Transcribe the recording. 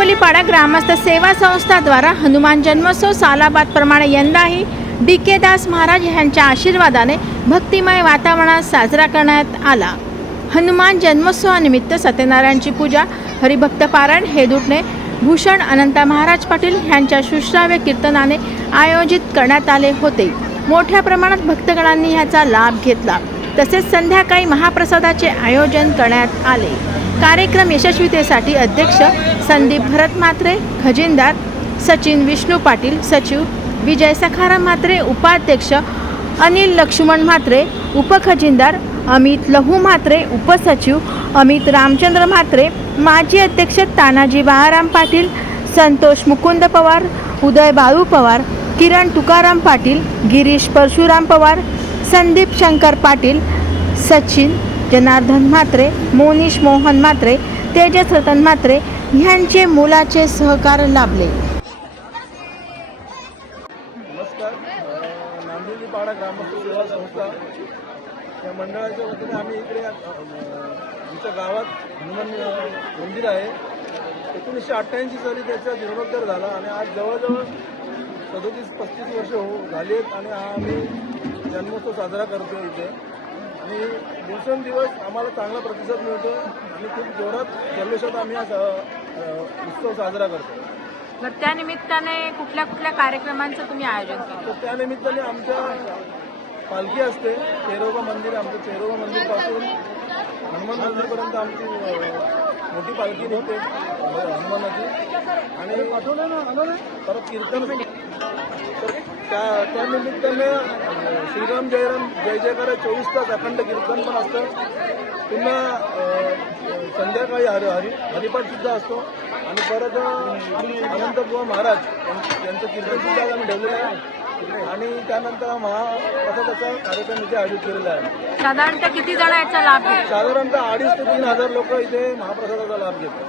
शिवलीपाडा ग्रामस्थ सेवा संस्थाद्वारा हनुमान जन्मोत्सव सालाबादप्रमाणे यंदाही डी.के. दास महाराज यांच्या आशीर्वादाने भक्तिमय वातावरणात साजरा करण्यात आला। हनुमान जन्मोत्सवानिमित्त सत्यनारायणची पूजा, हरिभक्त पारायण, हेदुटणे, भूषण अनंता महाराज पाटील यांच्या सुश्राव्य कीर्तनाने आयोजित करण्यात आले होते। मोठ्या प्रमाणात भक्तगणांनी याचा लाभ घेतला। तसेच संध्याकाळी महाप्रसादाचे आयोजन करण्यात आले। कार्यक्रम यशस्वीतेसाठी अध्यक्ष संदीप भरत म्हात्रे, खजिनदार सचिन विष्णू पाटील, सचिव विजय सखाराम म्हात्रे, उपाध्यक्ष अनिल लक्ष्मण म्हात्रे, उपखजिनदार अमित लहू म्हात्रे, उपसचिव अमित रामचंद्र म्हात्रे, माजी अध्यक्ष तानाजी बाळाराम पाटील, संतोष मुकुंद पवार, उदय बाळू पवार, किरण तुकाराम पाटील, गिरीश परशुराम पवार, संदीप शंकर पाटील, सचिन जनार्दन म्हात्रे, मोनिश मोहन म्हात्रे, तेजस रतन म्हात्रे यांचे मोलाचे सहकार लाभले। नमस्कार, नांदिवलीपाडा ग्रामस्थ सेवा संस्था या मंडळाच्या वतीने आम्ही इकडे आमच्या गावात हनुमान मंदिर आहे। 1988 साली त्याचा जीर्णोद्धार झाला आणि आज जवळजवळ 37-35 वर्ष झाली आहेत आणि हा आम्ही जन्मोत्सव साजरा करतो इथे आणि दिवसेंदिवस आम्हाला चांगला प्रतिसाद मिळतो आणि खूप जोरात जल्लोषात आम्ही हा उत्सव साजरा करतो। तर त्या निमित्ताने कुठल्या कुठल्या कार्यक्रमांचं तुम्ही आयोजन केलं? तर त्या निमित्ताने आमच्या पालखी असते, चेरोबा मंदिर, आमचं चेरोबा मंदिरपासून हनुमान मंदिरपर्यंत आमची मोठी पालखी निघते हनुमानाची आणि परत कीर्तन। तर त्या निमित्ताने श्रीराम जयराम जय जयकार 24 तास अखंड कीर्तन पण असतं। पुन्हा संध्याकाळी हरिपाठसुद्धा असतो आणि परत अनंतबुवा महाराज यांचं कीर्तनसुद्धा आम्ही ठेवलेलं आहे आणि त्यानंतर महाप्रसादाचा कार्यक्रम इथे आयोजित केलेला आहे। साधारणतः किती जण याचा लाभ घेतात? साधारणतः 2,500 ते 3,000 लोक इथे महाप्रसादाचा लाभ घेतात।